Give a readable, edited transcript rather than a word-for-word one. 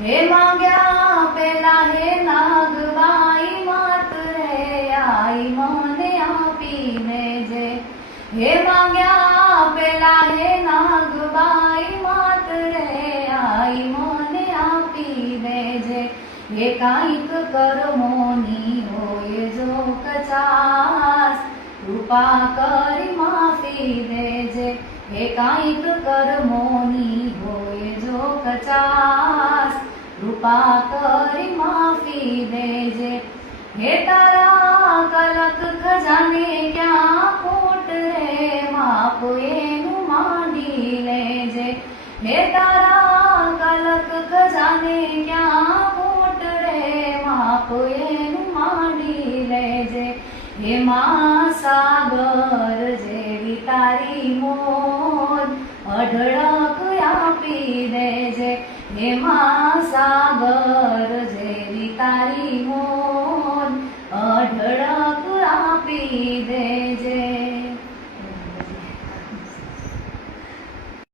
હે માંગ્યા પેલા હે નાગબાઈ માત રે આઈ મને આપી દેજે. હે માંગ્યા પેલા હે નાગબાઈ માત રે આઈ મને આપી દેજે. હે કાંઈક કર્મોની હોય જો કચાસ કૃપા કરી માફી દેજે. હે કાંઈક કર્મોની હોય જો કચાસ કૃપા કરી માફી દેજે. હે તારા કલક ખજાને ક્યાં ખોટ રે માપ એનું માંડી લેજે. હે તારા કલક ખજાને ક્યાં ખોટ રે માપ એનું માંડી લેજે. હે મા સાગર જેવી તારી મોજ અઢળક આપી દેજે. હે મા સાગર જેવી તારી મોજ અઢળક આપી દેજે.